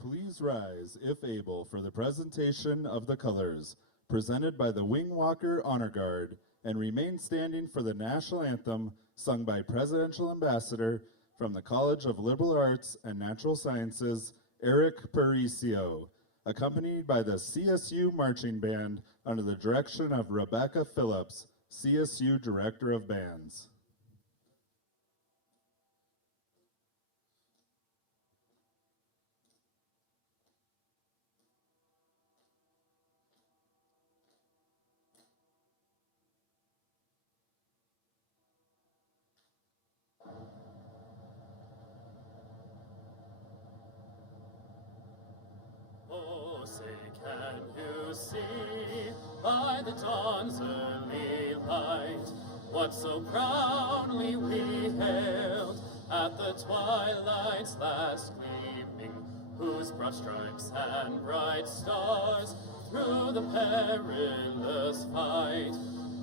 Please rise, if able, for the presentation of the colors, presented by the Wing Walker Honor Guard, and remain standing for the national anthem sung by Presidential Ambassador from the College of Liberal Arts and Natural Sciences, Eric Paricio, accompanied by the CSU Marching Band under the direction of Rebecca Phillips, CSU Director of Bands. Oh, say, can you see by the dawn's early light what so proudly we hailed at the twilight's last gleaming, whose broad stripes and bright stars through the perilous fight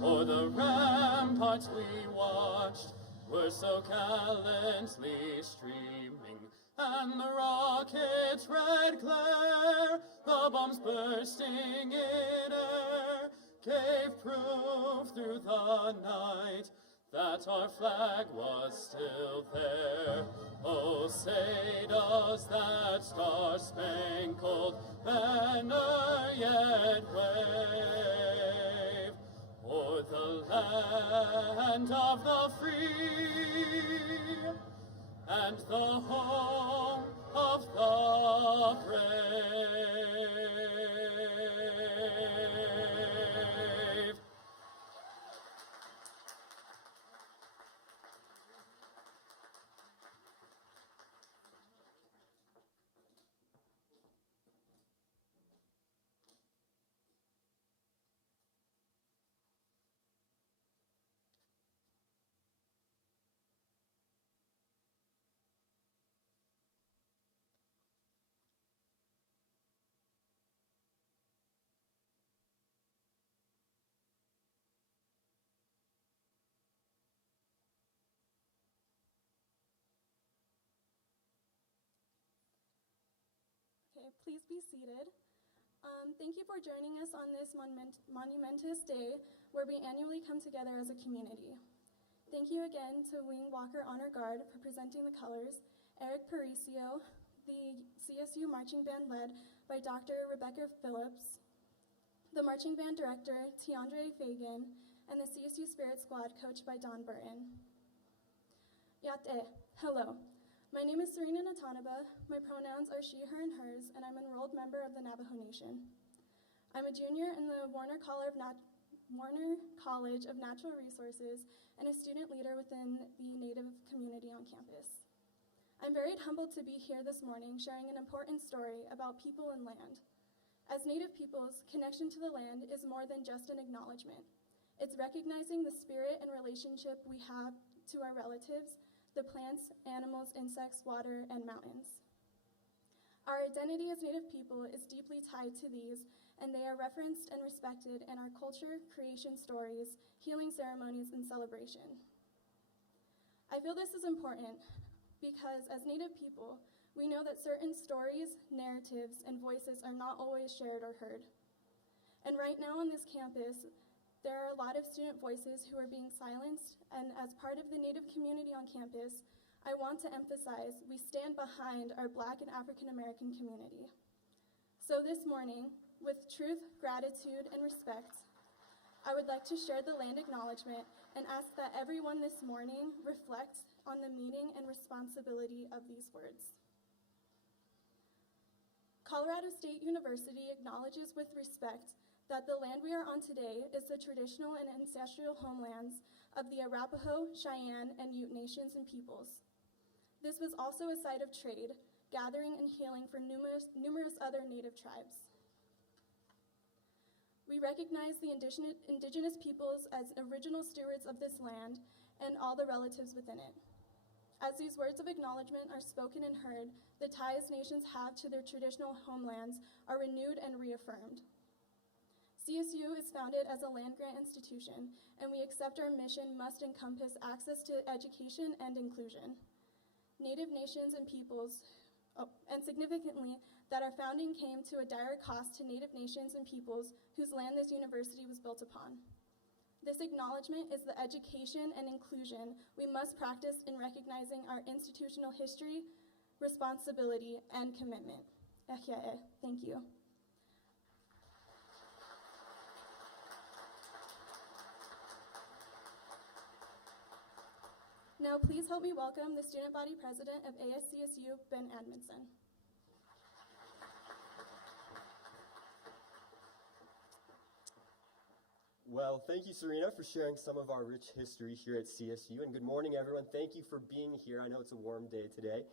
o'er the ramparts we watched were so gallantly streaming, and the rocket's red glare, the bombs bursting in air, gave proof through the night that our flag was still there. Oh, say does that star-spangled banner yet wave o'er the land of the free and the home of the brave. Okay, please be seated. Thank you for joining us on this monumentous day where we annually come together as a community. Thank you again to Wing Walker Honor Guard for presenting the colors, Eric Paricio, the CSU Marching Band led by Dr. Rebecca Phillips, the Marching Band Director, Tiandre Fagan, and the CSU Spirit Squad coached by Don Burton. Yate, hello. My name is Serena Natanaba, my pronouns are she, her, and hers, and I'm an enrolled member of the Navajo Nation. I'm a junior in the Warner College of Natural Resources and a student leader within the Native community on campus. I'm very humbled to be here this morning sharing an important story about people and land. As Native peoples, connection to the land is more than just an acknowledgement. It's recognizing the spirit and relationship we have to our relatives, the plants, animals, insects, water, and mountains. Our identity as Native people is deeply tied to these, and they are referenced and respected in our culture, creation stories, healing ceremonies, and celebration. I feel this is important because as Native people, we know that certain stories, narratives, and voices are not always shared or heard. And right now on this campus, there are a lot of student voices who are being silenced, and as part of the Native community on campus, I want to emphasize we stand behind our Black and African American community. So this morning, with truth, gratitude, and respect, I would like to share the land acknowledgement and ask that everyone this morning reflect on the meaning and responsibility of these words. Colorado State University acknowledges with respect that the land we are on today is the traditional and ancestral homelands of the Arapaho, Cheyenne, and Ute nations and peoples. This was also a site of trade, gathering and healing for numerous other Native tribes. We recognize the indigenous peoples as original stewards of this land and all the relatives within it. As these words of acknowledgement are spoken and heard, the ties nations have to their traditional homelands are renewed and reaffirmed. CSU is founded as a land-grant institution, and we accept our mission must encompass access to education and inclusion. Native nations and peoples and significantly, that our founding came to a dire cost to Native nations and peoples whose land this university was built upon. This acknowledgement is the education and inclusion we must practice in recognizing our institutional history, responsibility, and commitment. Thank you. Now please help me welcome the student body president of ASCSU, Ben Edmondson. Well, thank you, Serena, for sharing some of our rich history here at CSU. And good morning, everyone. Thank you for being here. I know it's a warm day today.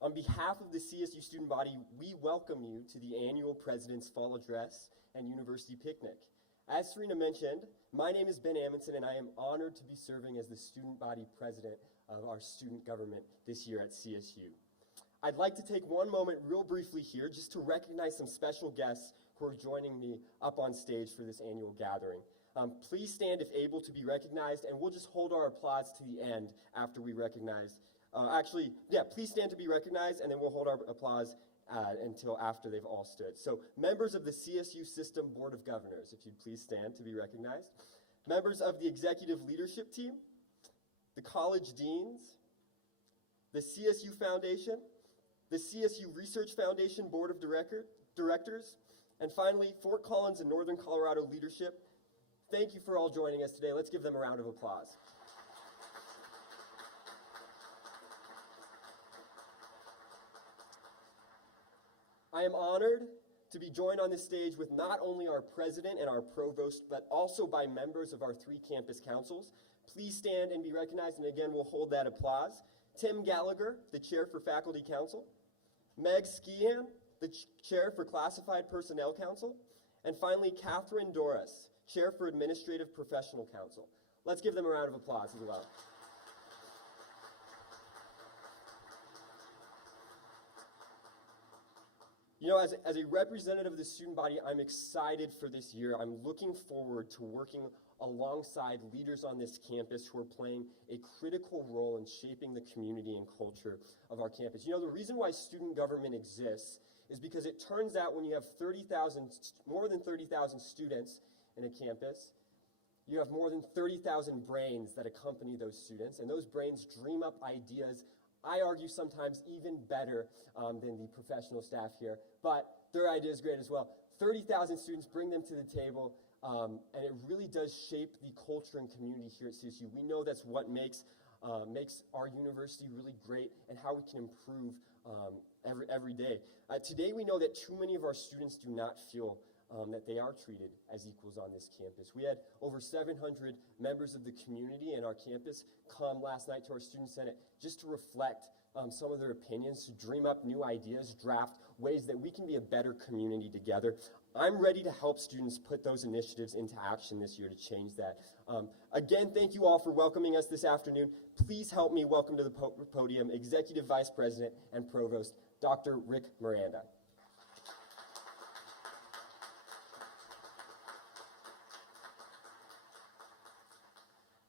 On behalf of the CSU student body, we welcome you to the annual President's Fall Address and University Picnic. As Serena mentioned, my name is Ben Amundson, and I am honored to be serving as the student body president of our student government this year at CSU. I'd like to take one moment real briefly here just to recognize some special guests who are joining me up on stage for this annual gathering. Please stand if able to be recognized, and we'll just hold our applause to the end after we recognize. Please stand to be recognized, and then we'll hold our applause until after they've all stood. So, members of the CSU System Board of Governors, if you'd please stand to be recognized. Members of the executive leadership team, the college deans, the CSU Foundation, the CSU Research Foundation Board of Directors, and finally, Fort Collins and Northern Colorado leadership. Thank you for all joining us today. Let's give them a round of applause. I am honored to be joined on this stage with not only our president and our provost, but also by members of our 3 campus councils. Please stand and be recognized, and again, we'll hold that applause. Tim Gallagher, the chair for Faculty Council. Meg Skihan, the chair for Classified Personnel Council. And finally, Catherine Doris, chair for Administrative Professional Council. Let's give them a round of applause as well. You know, as a representative of the student body, I'm excited for this year. I'm looking forward to working alongside leaders on this campus who are playing a critical role in shaping the community and culture of our campus. You know, the reason why student government exists is because it turns out when you have more than 30,000 students in a campus, you have more than 30,000 brains that accompany those students, and those brains dream up ideas, I argue sometimes even better than the professional staff here, but their idea is great as well. 30,000 students, bring them to the table, and it really does shape the culture and community here at CSU. We know that's what makes our university really great and how we can improve every day. Today we know that too many of our students do not feel that they are treated as equals on this campus. We had over 700 members of the community in our campus come last night to our Student Senate just to reflect some of their opinions, to dream up new ideas, draft ways that we can be a better community together. I'm ready to help students put those initiatives into action this year to change that. Again, thank you all for welcoming us this afternoon. Please help me welcome to the podium Executive Vice President and Provost, Dr. Rick Miranda.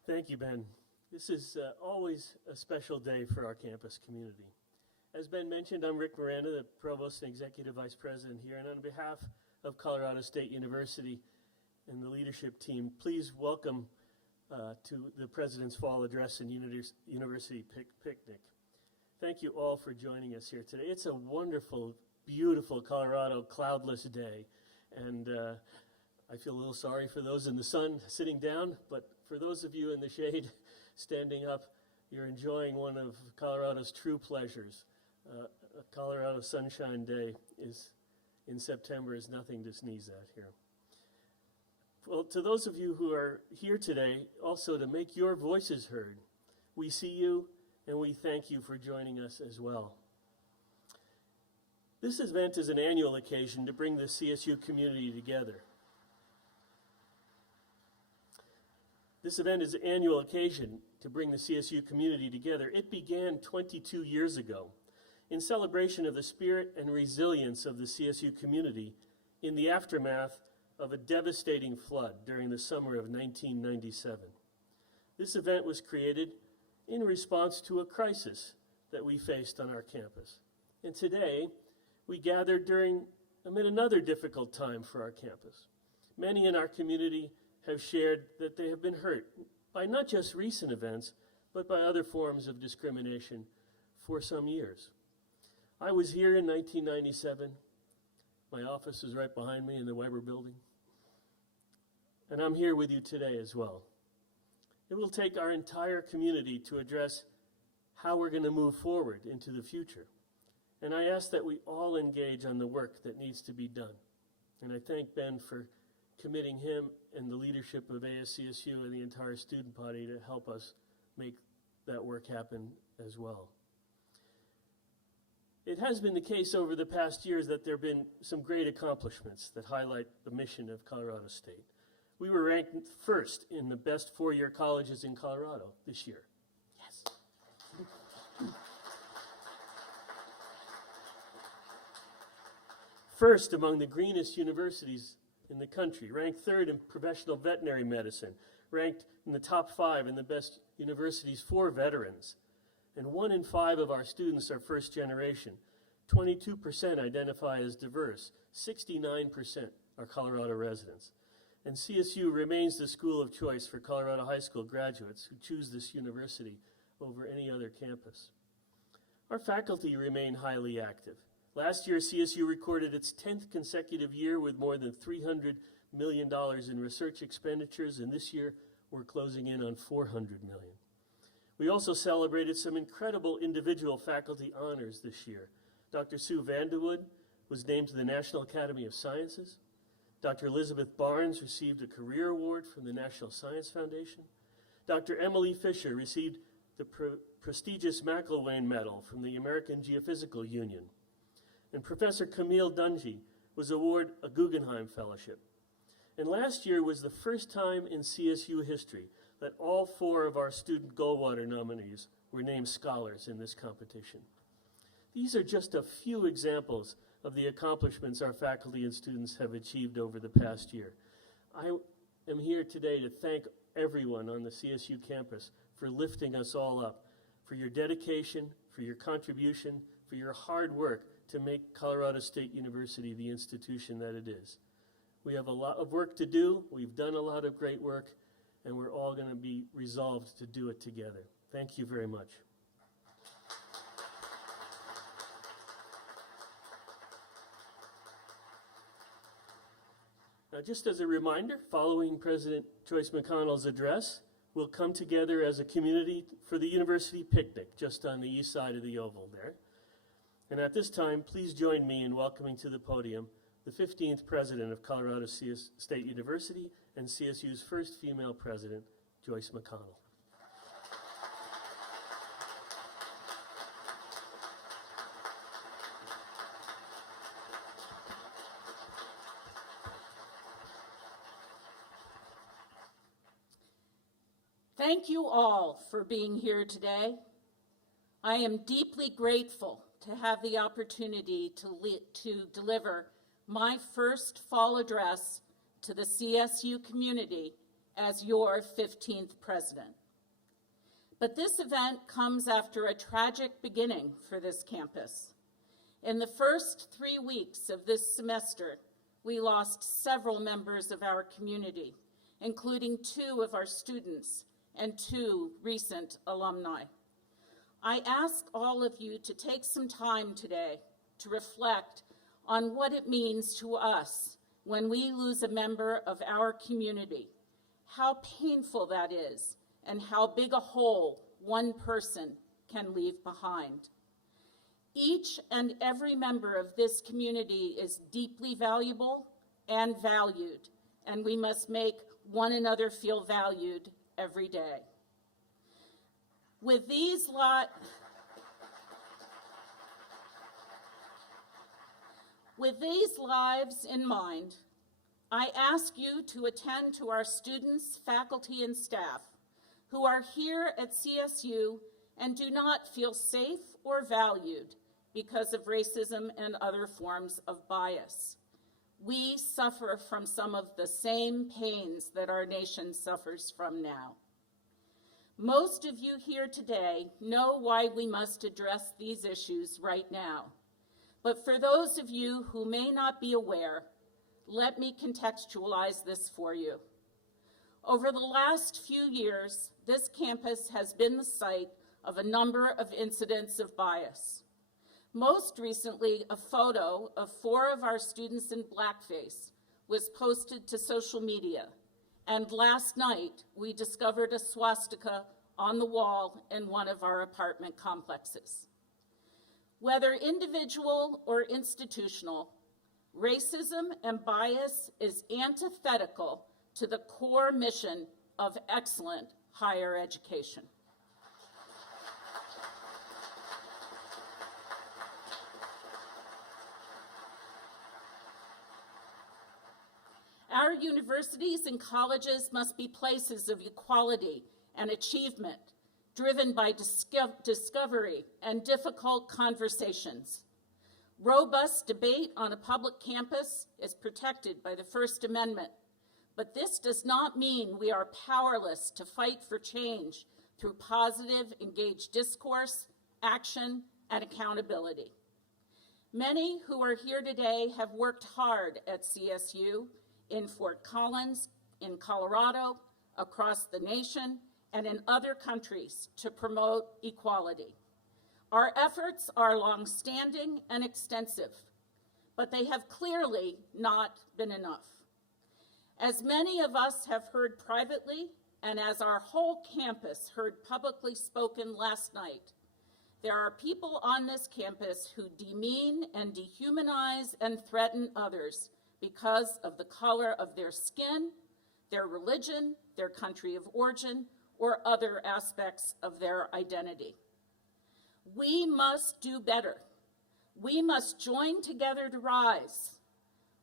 Thank you, Ben. This is always a special day for our campus community. As Ben mentioned, I'm Rick Miranda, the Provost and Executive Vice President here, and on behalf of Colorado State University and the leadership team, please welcome to the President's Fall Address and University Picnic. Thank you all for joining us here today. It's a wonderful, beautiful Colorado cloudless day, and I feel a little sorry for those in the sun sitting down, but for those of you in the shade standing up, you're enjoying one of Colorado's true pleasures. A Colorado sunshine day in September is nothing to sneeze at here. Well, to those of you who are here today, also to make your voices heard, we see you and we thank you for joining us as well. This event is an annual occasion to bring the CSU community together. This event is an annual occasion to bring the CSU community together. It began 22 years ago in celebration of the spirit and resilience of the CSU community in the aftermath of a devastating flood during the summer of 1997. This event was created in response to a crisis that we faced on our campus. And today, we gathered amid another difficult time for our campus. Many in our community have shared that they have been hurt by not just recent events, but by other forms of discrimination for some years. I was here in 1997. My office is right behind me in the Weber building. And I'm here with you today as well. It will take our entire community to address how we're going to move forward into the future. And I ask that we all engage on the work that needs to be done. And I thank Ben for committing him and the leadership of ASCSU and the entire student body to help us make that work happen as well. It has been the case over the past years that there have been some great accomplishments that highlight the mission of Colorado State. We were ranked first in the best four-year colleges in Colorado this year. Yes. First among the greenest universities in the country, ranked third in professional veterinary medicine, ranked in the top 5 in the best universities for veterans. And 1 in 5 of our students are first generation. 22% identify as diverse. 69% are Colorado residents. And CSU remains the school of choice for Colorado high school graduates who choose this university over any other campus. Our faculty remain highly active. Last year, CSU recorded its 10th consecutive year with more than $300 million in research expenditures, and this year we're closing in on $400 million. We also celebrated some incredible individual faculty honors this year. Dr. Sue Vanderwood was named to the National Academy of Sciences. Dr. Elizabeth Barnes received a career award from the National Science Foundation. Dr. Emily Fisher received the prestigious McIlwain Medal from the American Geophysical Union. And Professor Camille Dungy was awarded a Guggenheim Fellowship. And last year was the first time in CSU history that all 4 of our student Goldwater nominees were named scholars in this competition. These are just a few examples of the accomplishments our faculty and students have achieved over the past year. I am here today to thank everyone on the CSU campus for lifting us all up, for your dedication, for your contribution, for your hard work to make Colorado State University the institution that it is. We have a lot of work to do, we've done a lot of great work, and we're all going to be resolved to do it together. Thank you very much. Now, just as a reminder, following President Joyce McConnell's address, we'll come together as a community for the university picnic just on the east side of the Oval there. And at this time, please join me in welcoming to the podium the 15th president of Colorado State University and CSU's first female president, Joyce McConnell. Thank you all for being here today. I am deeply grateful to have the opportunity to deliver my first fall address to the CSU community as your 15th president. But this event comes after a tragic beginning for this campus. In the first 3 weeks of this semester, we lost several members of our community, including 2 of our students and 2 recent alumni. I ask all of you to take some time today to reflect on what it means to us when we lose a member of our community, how painful that is, and how big a hole one person can leave behind. Each and every member of this community is deeply valuable and valued, and we must make one another feel valued every day. With these lives in mind, I ask you to attend to our students, faculty, and staff who are here at CSU and do not feel safe or valued because of racism and other forms of bias. We suffer from some of the same pains that our nation suffers from now. Most of you here today know why we must address these issues right now, But for those of you who may not be aware, let me contextualize this for you. Over the last few years, this campus has been the site of a number of incidents of bias. Most recently, a photo of 4 of our students in blackface was posted to social media, and last night we discovered a swastika on the wall in one of our apartment complexes. Whether individual or institutional, racism and bias is antithetical to the core mission of excellent higher education. Our universities and colleges must be places of equality and achievement, driven by discovery and difficult conversations. Robust debate on a public campus is protected by the First Amendment, but this does not mean we are powerless to fight for change through positive, engaged discourse, action, and accountability. Many who are here today have worked hard at CSU, in Fort Collins, in Colorado, across the nation, and in other countries to promote equality. Our efforts are long-standing and extensive, but they have clearly not been enough. As many of us have heard privately, and as our whole campus heard publicly spoken last night, there are people on this campus who demean and dehumanize and threaten others because of the color of their skin, their religion, their country of origin, or other aspects of their identity. We must do better. We must join together to rise.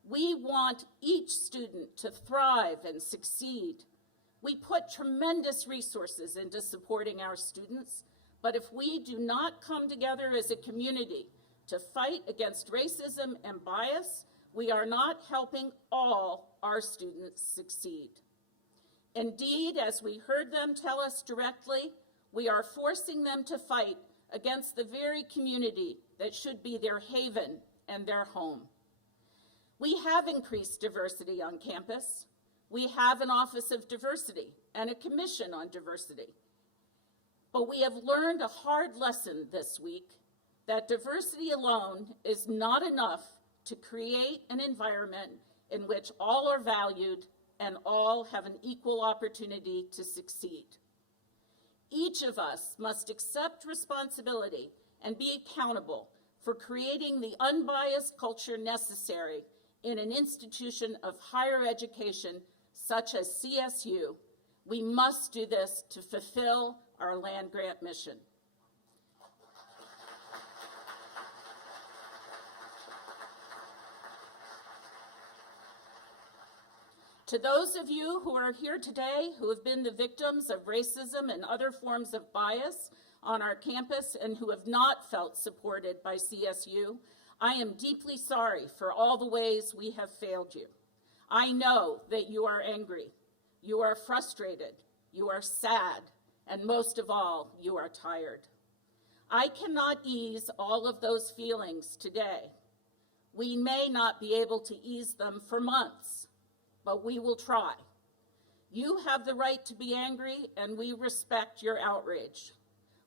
We want each student to thrive and succeed. We put tremendous resources into supporting our students, but if we do not come together as a community to fight against racism and bias, we are not helping all our students succeed. Indeed, as we heard them tell us directly, we are forcing them to fight against the very community that should be their haven and their home. We have increased diversity on campus. We have an Office of Diversity and a Commission on Diversity. But we have learned a hard lesson this week that diversity alone is not enough to create an environment in which all are valued and all have an equal opportunity to succeed. Each of us must accept responsibility and be accountable for creating the unbiased culture necessary in an institution of higher education such as CSU. We must do this to fulfill our land-grant mission. To those of you who are here today who have been the victims of racism and other forms of bias on our campus and who have not felt supported by CSU, I am deeply sorry for all the ways we have failed you. I know that you are angry, you are frustrated, you are sad, and most of all, you are tired. I cannot ease all of those feelings today. We may not be able to ease them for months, but we will try. You have the right to be angry, and we respect your outrage.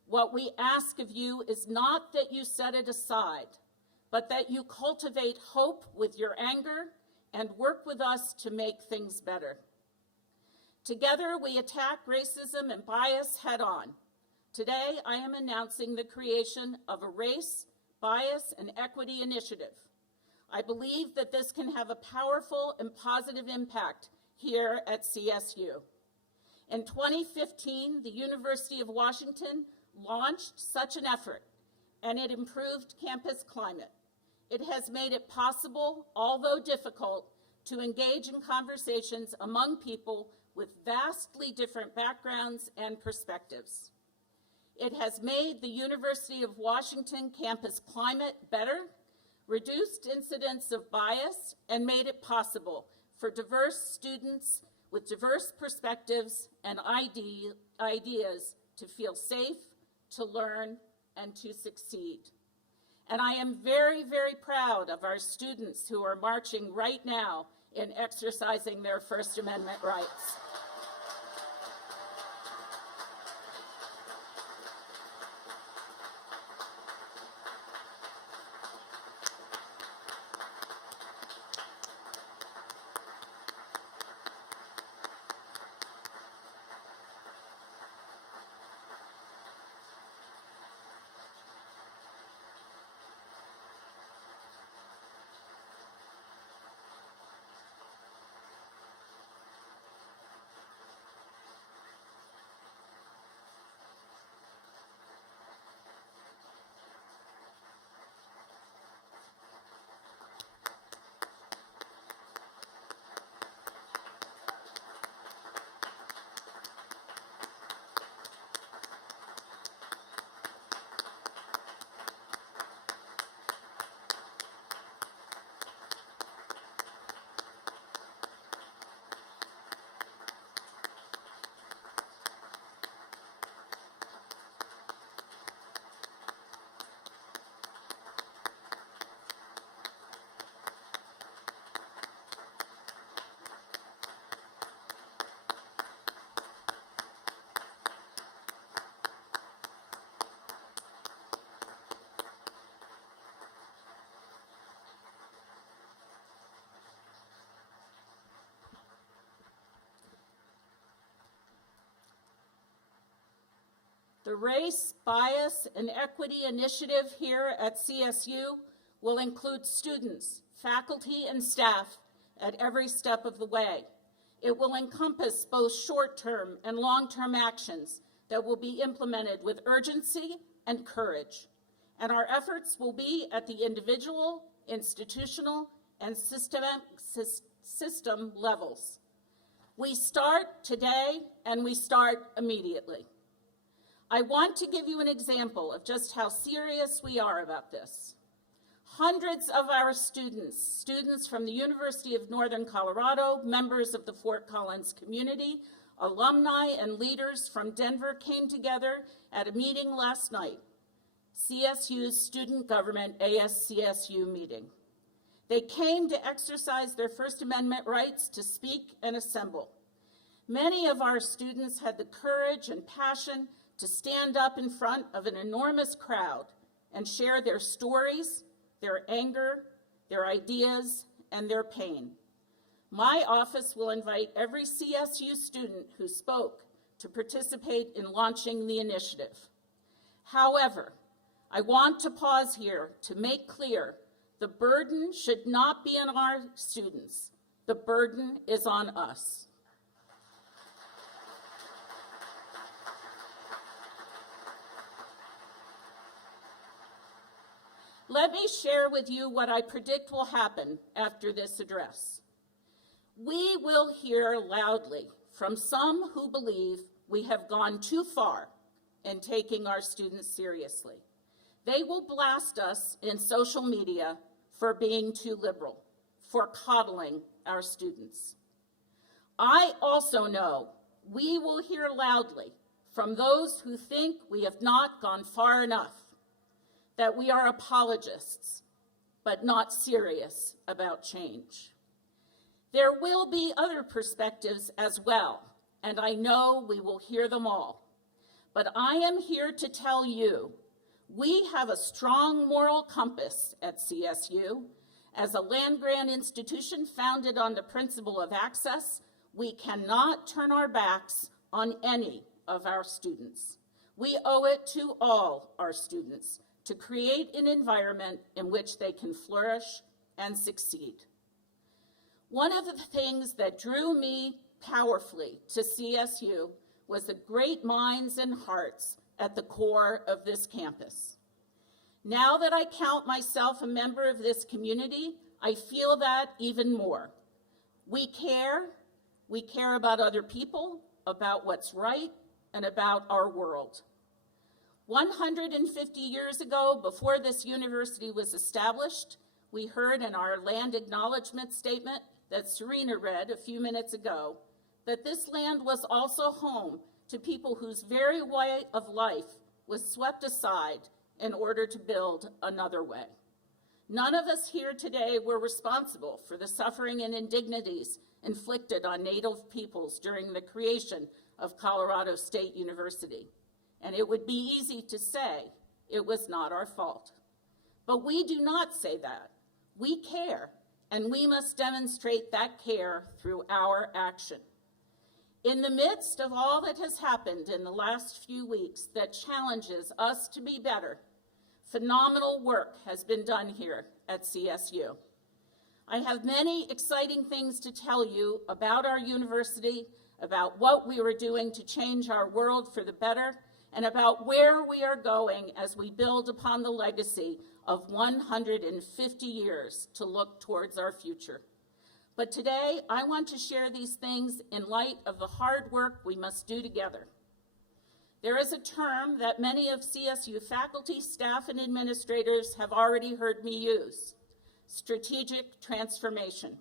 What we ask of you is not that you set it aside, but that you cultivate hope with your anger and work with us to make things better. Together, we attack racism and bias head on. Today, I am announcing the creation of a Race, Bias, and Equity Initiative. I believe that this can have a powerful and positive impact here at CSU. In 2015, the University of Washington launched such an effort, and it improved campus climate. It has made it possible, although difficult, to engage in conversations among people with vastly different backgrounds and perspectives. It has made the University of Washington campus climate better, reduced incidents of bias, and made it possible for diverse students with diverse perspectives and ideas to feel safe, to learn, and to succeed. And I am very, very proud of our students who are marching right now in exercising their First Amendment rights. The Race, Bias, and Equity Initiative here at CSU will include students, faculty, and staff at every step of the way. It will encompass both short-term and long-term actions that will be implemented with urgency and courage. And our efforts will be at the individual, institutional, and system levels. We start today, and we start immediately. I want to give you an example of just how serious we are about this. Hundreds of our students from the University of Northern Colorado, members of the Fort Collins community, alumni, and leaders from Denver came together at a meeting last night, CSU's Student Government ASCSU meeting. They came to exercise their First Amendment rights to speak and assemble. Many of our students had the courage and passion to stand up in front of an enormous crowd and share their stories, their anger, their ideas, and their pain. My office will invite every CSU student who spoke to participate in launching the initiative. However, I want to pause here to make clear the burden should not be on our students. The burden is on us. Let me share with you what I predict will happen after this address. We will hear loudly from some who believe we have gone too far in taking our students seriously. They will blast us in social media for being too liberal, for coddling our students. I also know we will hear loudly from those who think we have not gone far enough, that we are apologists, but not serious about change. There will be other perspectives as well, and I know we will hear them all. But I am here to tell you, we have a strong moral compass at CSU. As a land-grant institution founded on the principle of access, we cannot turn our backs on any of our students. We owe it to all our students to create an environment in which they can flourish and succeed. One of the things that drew me powerfully to CSU was the great minds and hearts at the core of this campus. Now that I count myself a member of this community, I feel that even more. We care about other people, about what's right, and about our world. 150 years ago, before this university was established, we heard in our land acknowledgement statement that Serena read a few minutes ago, that this land was also home to people whose very way of life was swept aside in order to build another way. None of us here today were responsible for the suffering and indignities inflicted on Native peoples during the creation of Colorado State University. And it would be easy to say it was not our fault. But we do not say that. We care, and we must demonstrate that care through our action. In the midst of all that has happened in the last few weeks that challenges us to be better, phenomenal work has been done here at CSU. I have many exciting things to tell you about our university, about what we are doing to change our world for the better, and about where we are going as we build upon the legacy of 150 years to look towards our future. But today, I want to share these things in light of the hard work we must do together. There is a term that many of CSU faculty, staff, and administrators have already heard me use: strategic transformation.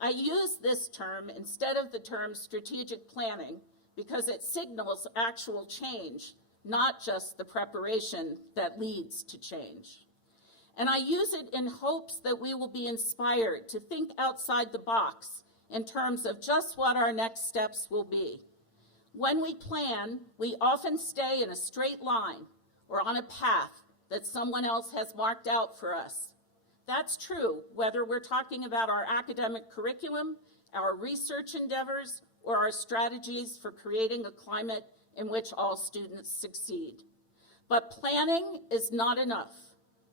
I use this term instead of the term strategic planning because it signals actual change, not just the preparation that leads to change. And I use it in hopes that we will be inspired to think outside the box in terms of just what our next steps will be. When we plan, we often stay in a straight line or on a path that someone else has marked out for us. That's true whether we're talking about our academic curriculum, our research endeavors, or our strategies for creating a climate in which all students succeed. But planning is not enough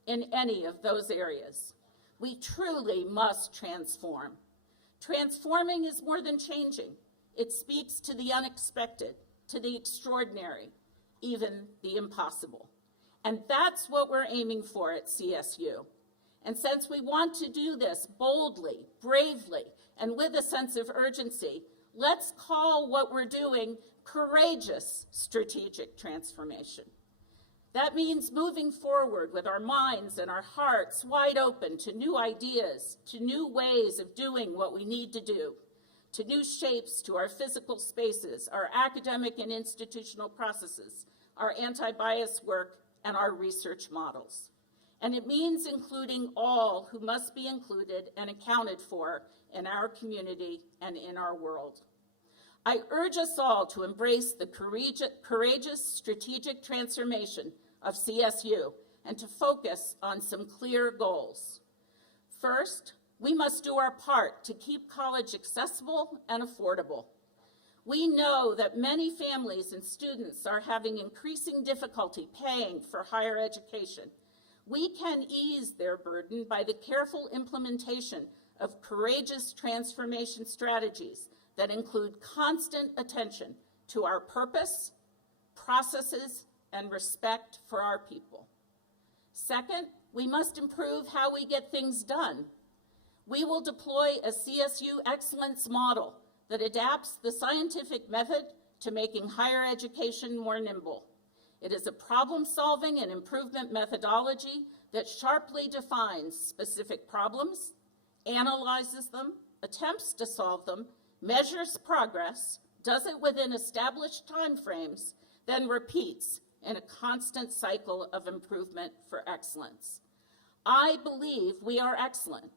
in any of those areas. We truly must transform. Transforming is more than changing. It speaks to the unexpected, to the extraordinary, even the impossible. And that's what we're aiming for at CSU. And since we want to do this boldly, bravely, and with a sense of urgency, let's call what we're doing courageous strategic transformation. That means moving forward with our minds and our hearts wide open to new ideas, to new ways of doing what we need to do, to new shapes to our physical spaces, our academic and institutional processes, our anti-bias work, and our research models. And it means including all who must be included and accounted for in our community and in our world. I urge us all to embrace the courageous strategic transformation of CSU and to focus on some clear goals. First, we must do our part to keep college accessible and affordable. We know that many families and students are having increasing difficulty paying for higher education. We can ease their burden by the careful implementation of courageous transformation strategies that include constant attention to our purpose, processes, and respect for our people. Second, we must improve how we get things done. We will deploy a CSU excellence model that adapts the scientific method to making higher education more nimble. It is a problem-solving and improvement methodology that sharply defines specific problems, analyzes them, attempts to solve them, measures progress, does it within established timeframes, then repeats in a constant cycle of improvement for excellence. I believe we are excellent,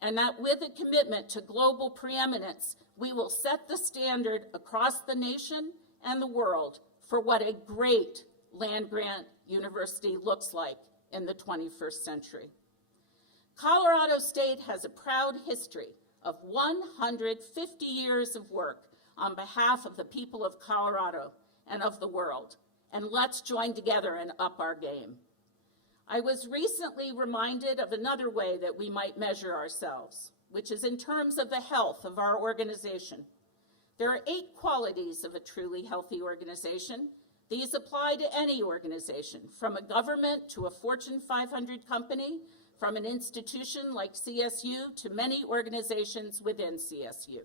and that with a commitment to global preeminence, we will set the standard across the nation and the world for what a great land-grant university looks like in the 21st century. Colorado State has a proud history of 150 years of work on behalf of the people of Colorado and of the world, and let's join together and up our game. I was recently reminded of another way that we might measure ourselves, which is in terms of the health of our organization. There are 8 qualities of a truly healthy organization. These apply to any organization, from a government to a Fortune 500 company, from an institution like CSU to many organizations within CSU,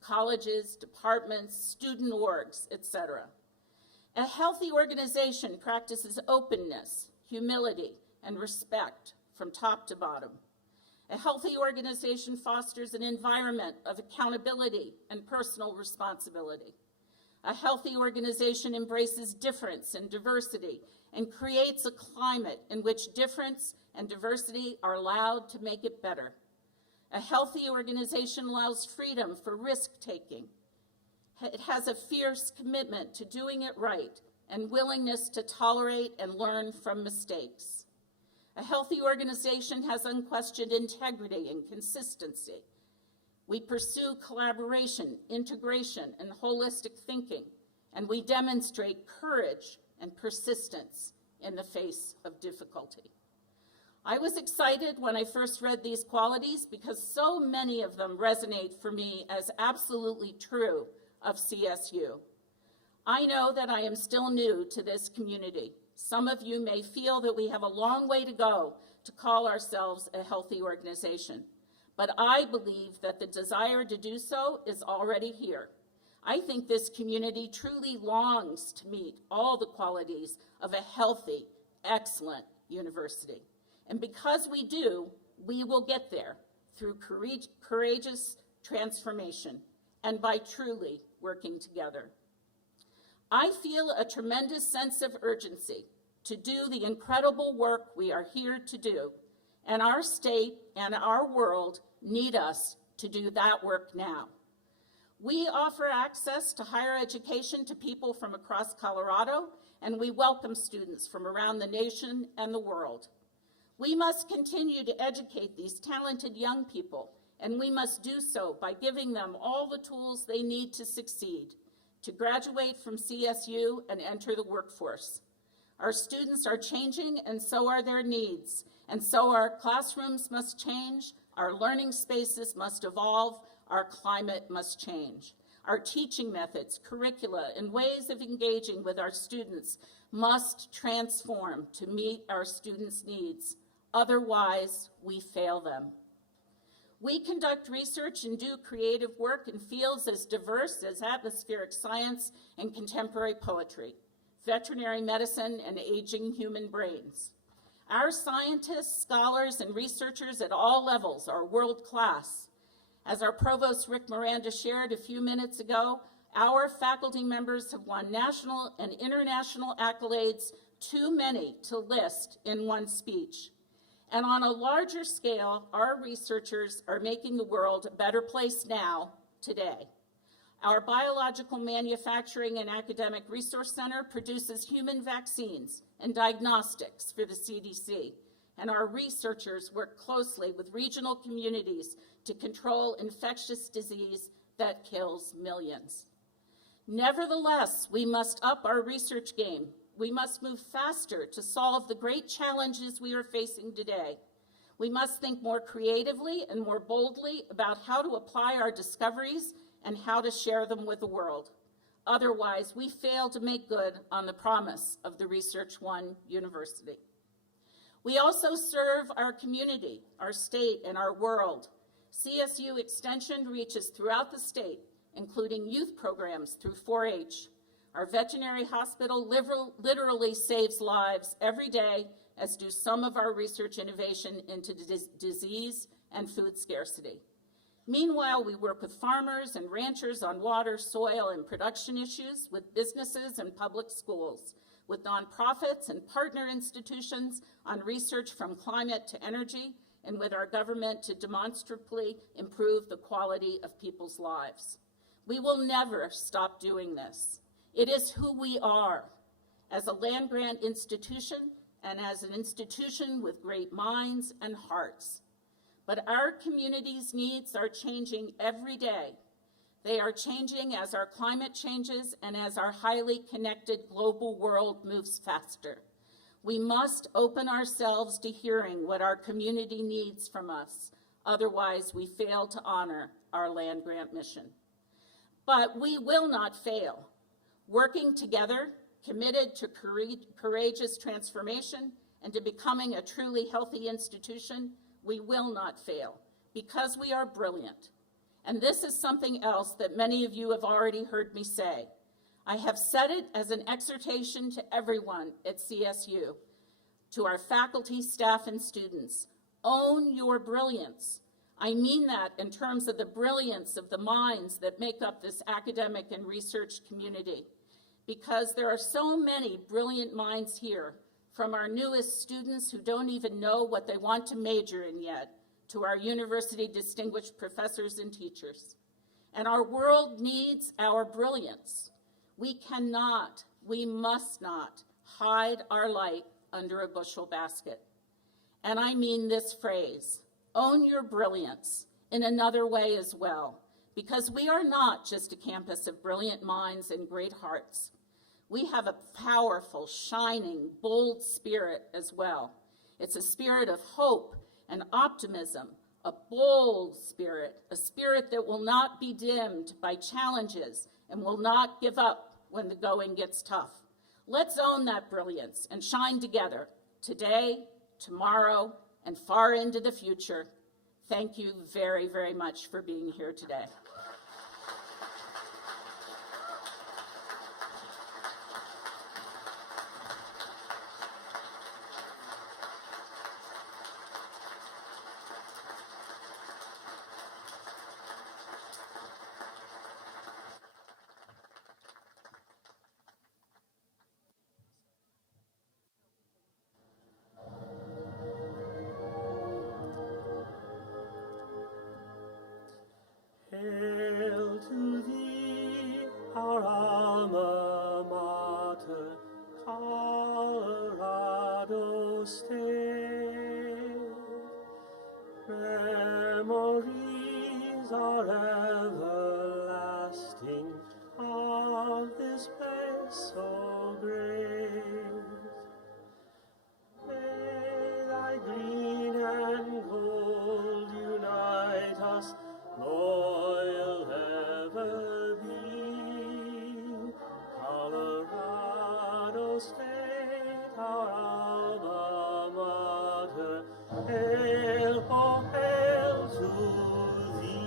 colleges, departments, student orgs, etc. A healthy organization practices openness, humility, and respect from top to bottom. A healthy organization fosters an environment of accountability and personal responsibility. A healthy organization embraces difference and diversity and creates a climate in which difference and diversity are allowed to make it better. A healthy organization allows freedom for risk-taking. It has a fierce commitment to doing it right and willingness to tolerate and learn from mistakes. A healthy organization has unquestioned integrity and consistency. We pursue collaboration, integration, and holistic thinking, and we demonstrate courage and persistence in the face of difficulty. I was excited when I first read these qualities because so many of them resonate for me as absolutely true of CSU. I know that I am still new to this community. Some of you may feel that we have a long way to go to call ourselves a healthy organization, but I believe that the desire to do so is already here. I think this community truly longs to meet all the qualities of a healthy, excellent university. And because we do, we will get there through courageous transformation and by truly working together. I feel a tremendous sense of urgency to do the incredible work we are here to do, and our state and our world need us to do that work now. We offer access to higher education to people from across Colorado, and we welcome students from around the nation and the world. We must continue to educate these talented young people, and we must do so by giving them all the tools they need to succeed, to graduate from CSU and enter the workforce. Our students are changing, and so are their needs, and so our classrooms must change, our learning spaces must evolve, our climate must change. Our teaching methods, curricula, and ways of engaging with our students must transform to meet our students' needs. Otherwise, we fail them. We conduct research and do creative work in fields as diverse as atmospheric science and contemporary poetry, veterinary medicine, and aging human brains. Our scientists, scholars, and researchers at all levels are world-class. As our provost, Rick Miranda, shared a few minutes ago, our faculty members have won national and international accolades, too many to list in one speech. And on a larger scale, our researchers are making the world a better place now, today. Our Biological Manufacturing and Academic Resource Center produces human vaccines and diagnostics for the CDC, and our researchers work closely with regional communities to control infectious disease that kills millions. Nevertheless, we must up our research game. We must move faster to solve the great challenges we are facing today. We must think more creatively and more boldly about how to apply our discoveries and how to share them with the world. Otherwise, we fail to make good on the promise of the Research One University. We also serve our community, our state, and our world. CSU Extension reaches throughout the state, including youth programs through 4-H. Our veterinary hospital literally saves lives every day, as do some of our research innovation into disease and food scarcity. Meanwhile, we work with farmers and ranchers on water, soil, and production issues, with businesses and public schools, with nonprofits and partner institutions on research from climate to energy, and with our government to demonstrably improve the quality of people's lives. We will never stop doing this. It is who we are as a land-grant institution and as an institution with great minds and hearts. But our community's needs are changing every day. They are changing as our climate changes and as our highly connected global world moves faster. We must open ourselves to hearing what our community needs from us. Otherwise, we fail to honor our land-grant mission. But we will not fail. Working together, committed to courageous transformation and to becoming a truly healthy institution, we will not fail because we are brilliant. And this is something else that many of you have already heard me say. I have said it as an exhortation to everyone at CSU, to our faculty, staff, and students. Own your brilliance. I mean that in terms of the brilliance of the minds that make up this academic and research community. because there are so many brilliant minds here, from our newest students who don't even know what they want to major in yet, to our university distinguished professors and teachers. And our world needs our brilliance. We cannot, we must not hide our light under a bushel basket. And I mean this phrase, own your brilliance, in another way as well, because we are not just a campus of brilliant minds and great hearts. We have a powerful, shining, bold spirit as well. It's a spirit of hope and optimism, a bold spirit, a spirit that will not be dimmed by challenges and will not give up when the going gets tough. Let's own that brilliance and shine together today, tomorrow, and far into the future. Thank you very, very much for being here today. Hail to thee, our alma mater, Colorado State. Memories are everlasting of this place so great. May thy green and gold unite us, loyal ever be. Colorado State, our alma mater, hail, oh hail to thee.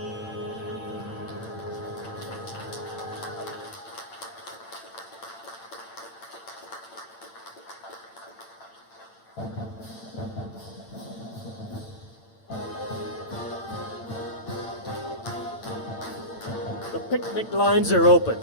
The picnic lines are open.